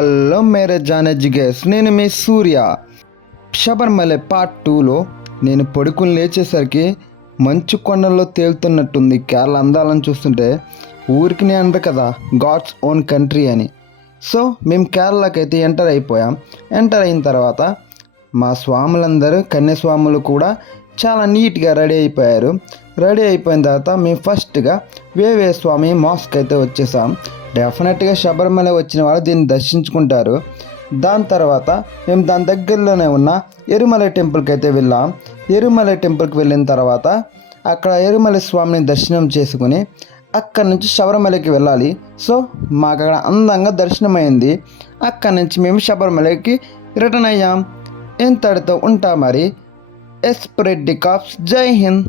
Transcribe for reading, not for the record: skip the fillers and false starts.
Hello మేరే జానే జిగేస్, నేను మీ సూర్య. Sabarimala part 2లో నేను పడుకుని లేచేసరికి మంచు కొండల్లో తేలుతున్నట్టుంది. కేరళ అందాలను చూస్తుంటే ఊరికి నేను అనరు కదా గాడ్స్ ఓన్ కంట్రీ అని. సో మేము కేరళకి అయితే ఎంటర్ అయిపోయాం. ఎంటర్ అయిన తర్వాత మా స్వాములందరూ కన్యాస్వాములు కూడా చాలా నీట్గా రెడీ అయిపోయారు. రెడీ అయిపోయిన తర్వాత మేము ఫస్ట్గా వేవే స్వామి మాస్క్ అయితే వచ్చేసాం. డెఫినెట్గా శబరిమల వచ్చిన వాళ్ళు దీన్ని దర్శించుకుంటారు. దాని తర్వాత మేము దాని దగ్గరలోనే ఉన్న ఎరుమల టెంపుల్కి అయితే వెళ్ళాం. ఎరుమల టెంపుల్కి వెళ్ళిన తర్వాత అక్కడ ఎరుమల స్వామిని దర్శనం చేసుకుని అక్కడి నుంచి శబరిమలకి వెళ్ళాలి. సో మాకు అక్కడ అందంగా దర్శనమైంది. అక్కడి నుంచి మేము శబరిమలకి రిటర్న్ అయ్యాం. ఇంతటితో ఉంటా మరి. ఎస్ప్రెడ్ ది కాప్స్. జై హింద్.